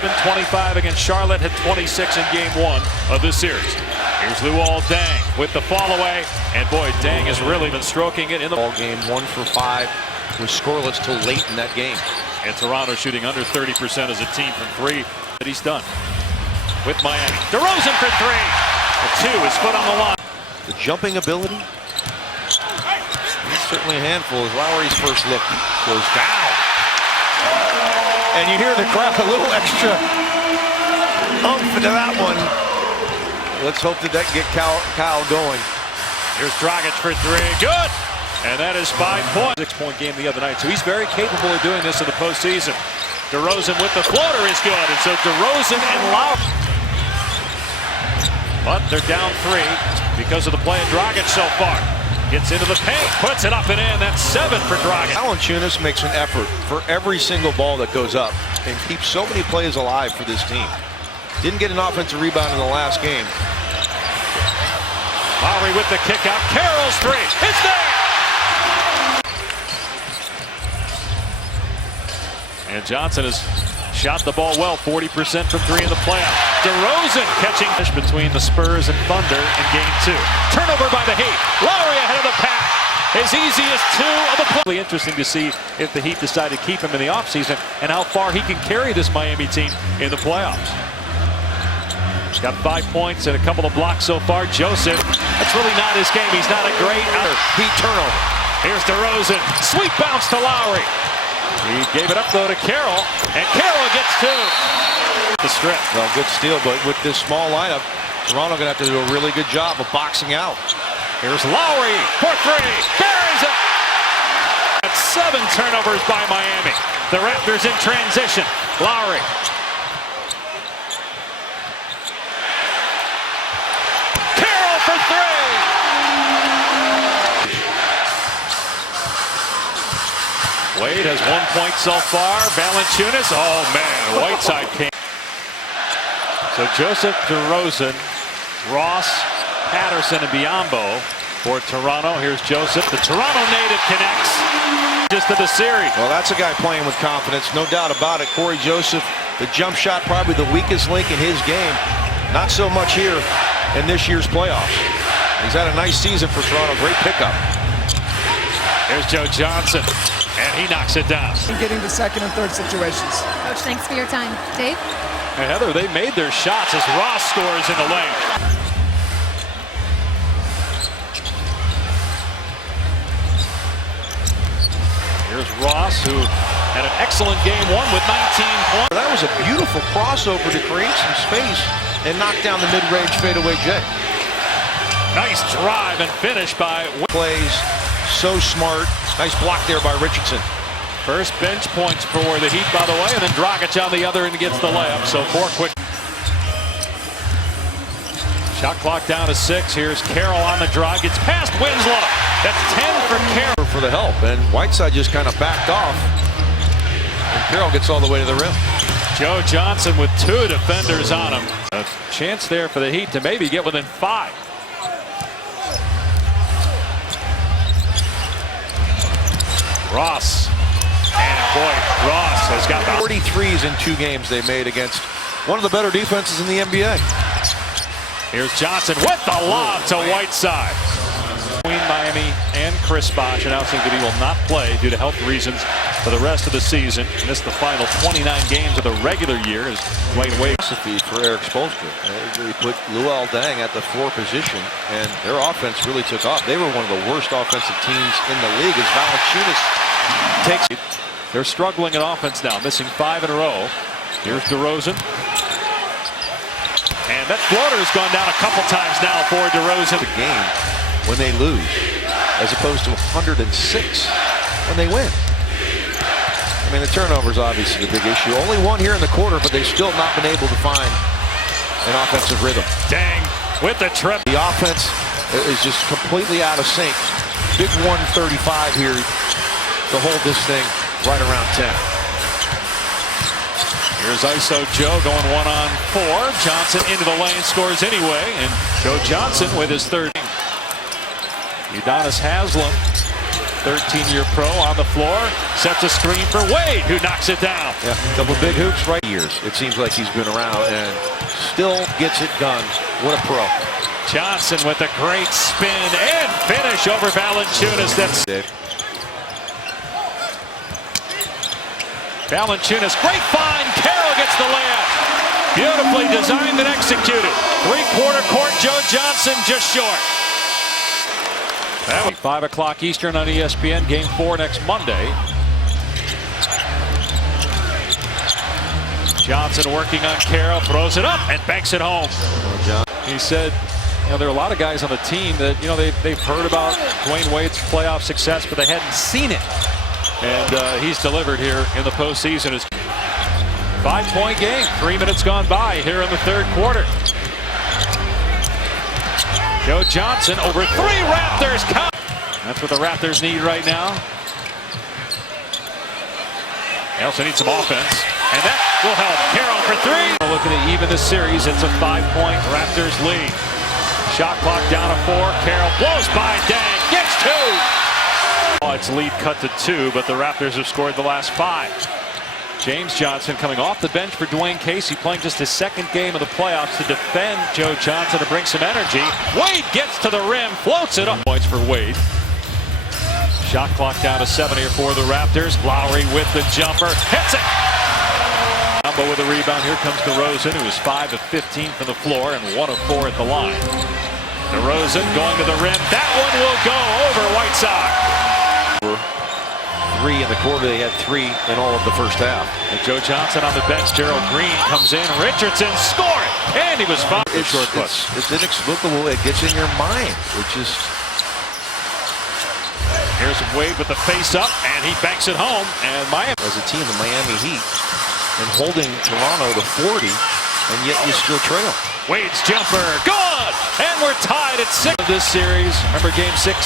27-25 against Charlotte, had 26 in game 1 of this series. Here's Luol Deng with the fall away, and boy, Deng has really been stroking it in the ball game. 1 for 5 was scoreless till late in that game. And Toronto shooting under 30% as a team from 3 that he's done with Miami. DeRozan for 3. The 2 is foot on the line. The jumping ability, he's certainly a handful as Lowry's first look goes down. And you hear the crowd, a little extra oomph into that one. Let's hope that can get Kyle going. Here's Dragic for 3. Good! And that is 5 points. 6-point game the other night. So he's very capable of doing this in the postseason. DeRozan with the floater is good. And so DeRozan and Lowry. But they're down 3 because of the play of Dragic so far. Gets into the paint, puts it up and in. That's 7 for Dragic. Valanciunas makes an effort for every single ball that goes up and keeps so many plays alive for this team. Didn't get an offensive rebound in the last game. Lowry with the kick out. Carroll's 3. It's there! And Johnson has shot the ball well, 40% from 3 in the playoff. DeRozan catching between the Spurs and Thunder in game 2. Turnover by the Heat. Lowry ahead of the pack. His easiest 2 of the play. Really interesting to see if the Heat decide to keep him in the offseason and how far he can carry this Miami team in the playoffs. He's got 5 points and a couple of blocks so far. Joseph, that's really not his game. He's not a great Heat turnover. Here's DeRozan. Sweet bounce to Lowry. He gave it up, though, to Carroll, and Carroll gets 2. The strip. Well, good steal, but with this small lineup, Toronto going to have to do a really good job of boxing out. Here's Lowry for 3. Buries it. That's 7 turnovers by Miami. The Raptors in transition. Lowry. Carroll for 3. Wade has 1 point so far. Valanciunas, oh man, Whiteside came. So Joseph, DeRozan, Ross, Patterson, and Biyombo for Toronto. Here's Joseph. The Toronto native connects just to the series. Well, that's a guy playing with confidence, no doubt about it. Corey Joseph, the jump shot probably the weakest link in his game. Not so much here in this year's playoffs. He's had a nice season for Toronto. Great pickup. There's Joe Johnson. And he knocks it down. Getting to second and third situations. Coach, thanks for your time. Dave? And Heather, they made their shots as Ross scores in the lane. Here's Ross, who had an excellent game 1 with 19 points. That was a beautiful crossover to create some space and knock down the mid-range fadeaway jet. Nice drive and finish by plays. So smart. Nice block there by Richardson. First bench points for the Heat, by the way, and then Dragic on the other end gets the layup. So 4 quick. Shot clock down to 6. Here's Carroll on the drive. Gets past Winslow. That's 10 for Carroll. For the help, and Whiteside just kind of backed off. And Carroll gets all the way to the rim. Joe Johnson with 2 defenders on him. A chance there for the Heat to maybe get within 5. Ross, and boy, Ross has got the 43s in 2 games they made against one of the better defenses in the NBA. Here's Johnson with the lob to Whiteside. Between Miami and Chris Bosh announcing that he will not play due to health reasons for the rest of the season. Missed the final 29 games of the regular year as Dwayne Wade. For Eric Spoelstra. They put Luol Deng at the 4 position, and their offense really took off. They were one of the worst offensive teams in the league as Valanciunas takes. They're struggling in offense now, missing 5 in a row. Here's DeRozan. And that floater has gone down a couple times now for DeRozan. The game when they lose, as opposed to 106 when they win. I mean, the turnover is obviously the big issue. Only 1 here in the quarter, but they've still not been able to find an offensive rhythm. Deng with the trip. The offense is just completely out of sync. Big 135 here to hold this thing right around 10. Here's ISO Joe going 1-on-4. Johnson into the lane, scores anyway, and Joe Johnson with his 3rd. Udonis Haslem 13-year pro on the floor, sets a screen for Wade, who knocks it down. Yeah, a couple big hoops right years. It seems like he's been around and still gets it done. What a pro. Johnson with a great spin and finish over Valanciunas. That's Dave. Valanciunas, great find. Carroll gets the layup. Beautifully designed and executed. Three-quarter court, Joe Johnson just short. That was 5 o'clock Eastern on ESPN. Game 4 next Monday. Johnson working on Carroll, throws it up and banks it home. He said, there are a lot of guys on the team that, they've heard about Dwayne Wade's playoff success, but they hadn't seen it. And he's delivered here in the postseason. It's 5-point game. 3 minutes gone by here in the third quarter. Joe Johnson over 3 Raptors. That's what the Raptors need right now. They also need some offense. And that will help. Carroll for 3. Looking to even this series. It's a 5-point Raptors lead. Shot clock down to 4. Carroll blows by Dang. Gets 2. It's lead cut to 2, but the Raptors have scored the last 5. James Johnson coming off the bench for Dwayne Casey, playing just his second game of the playoffs to defend Joe Johnson to bring some energy. Wade gets to the rim, floats it up. Points for Wade. Shot clock down to 7 here for the Raptors. Lowry with the jumper, hits it. But with a rebound, here comes DeRozan, who is 5 of 15 from the floor and 1 of 4 at the line. DeRozan going to the rim. That one will go over Whiteside. 3 in the quarter. They had 3 in all of the first half. And Joe Johnson on the bench. Gerald Green comes in. Richardson scoring, and he was fouled. It's inexplicable. It gets in your mind. Here's Wade with the face up, and he banks it home. And Miami, as a team, the Miami Heat, and holding Toronto to 40, and yet you still trail. Wade's jumper, good, and we're tied at 6 of this series. Remember Game 6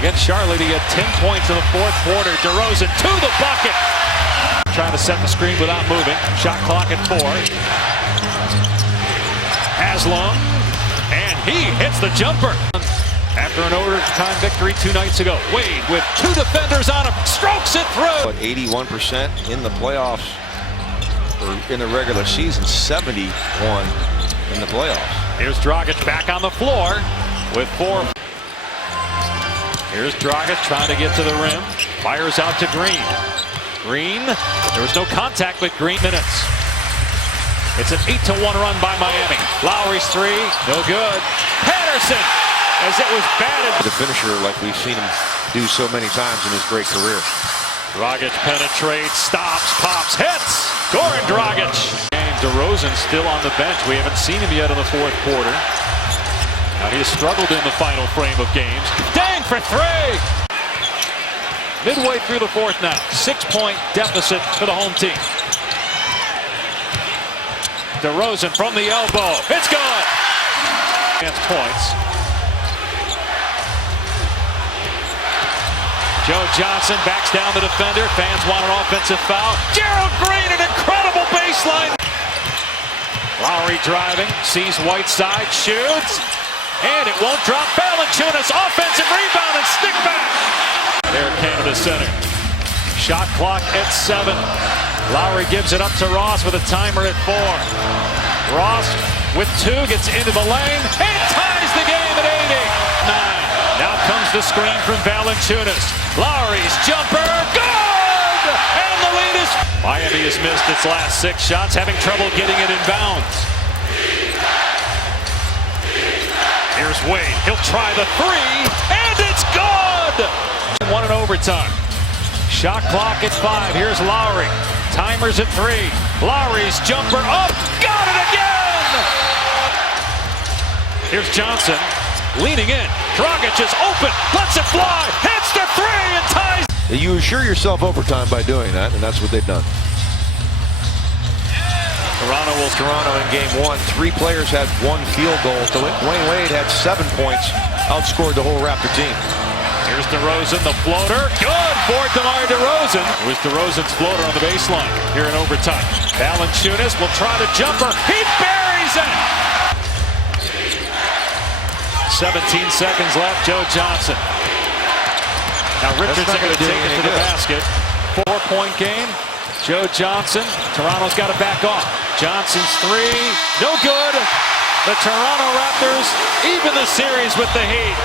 against Charlotte? He had 10 points in the fourth quarter. DeRozan to the bucket, trying to set the screen without moving. Shot clock at 4. Haslam, and he hits the jumper after an overtime victory 2 nights ago. Wade with 2 defenders on him, strokes it through. But 81% in the playoffs, or in the regular season, 71 in the playoffs. Here's Dragic back on the floor with 4. Here's Dragic trying to get to the rim. Fires out to Green. Green, there was no contact with Green. Minutes. It's an 8-1 run by Miami. Lowry's 3, no good. Patterson, as it was batted. The finisher, like we've seen him do so many times in his great career. Dragic penetrates, stops, pops, hits. Goran Dragic. And DeRozan still on the bench. We haven't seen him yet in the fourth quarter. Now he has struggled in the final frame of games. Dang for 3! Midway through the fourth now. 6-point deficit for the home team. DeRozan from the elbow. It's good! Chance points. Joe Johnson backs down the defender. Fans want an offensive foul. Gerald Green, an incredible baseline. Lowry driving, sees Whiteside, shoots, and it won't drop. Valanciunas, offensive rebound and stick back. There, Canada center. Shot clock at 7. Lowry gives it up to Ross with a timer at 4. Ross with 2 gets into the lane and ties the game at 89. Now comes the screen from Valanciunas. Lowry's jumper, good! And the lead is... Miami has missed its last 6 shots, having trouble getting it in bounds. Here's Wade. He'll try the 3, and it's good! 1 in overtime. Shot clock at 5. Here's Lowry. Timer's at 3. Lowry's jumper up. Got it again! Here's Johnson. Leaning in. Dragic is open. Lets it fly. Hits the 3 and ties. You assure yourself overtime by doing that, and that's what they've done. Toronto in game 1. 3 players had 1 field goal to it. Dwayne Wade had 7 points. Outscored the whole Raptor team. Here's DeRozan, the floater. Good for DeMar DeRozan. It was DeRozan's floater on the baseline here in overtime. Valanciunas will try the jumper. He buries it! 17 seconds left. Joe Johnson. Now Richardson not going gonna to do take it any to the good. basket. 4-point game. Joe Johnson. Toronto's got to back off. Johnson's three. No good. The Toronto Raptors even the series with the Heat.